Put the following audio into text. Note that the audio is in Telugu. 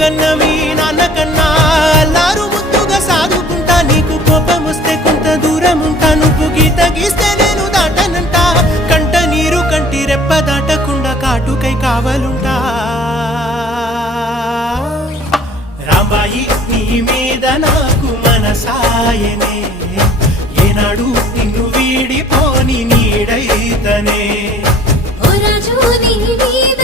గన్న మీ నాన్న కన్నా అల్లారు ముద్దుగా సాదుకుంటా నీకు కోపం వస్తే కొంత దూరం ఉంటా నువ్వు గీత గీస్తే నేను దాటనంట కంట నీరు కంటి రెప్ప దాటకుండా కాటుకై కావలుంటా రాంబాయి నీ మీద నాకు మనసాయనే ఏనాడు నిన్ను వీడిపోని నీడైతనే ఓ రాజు నీ మీద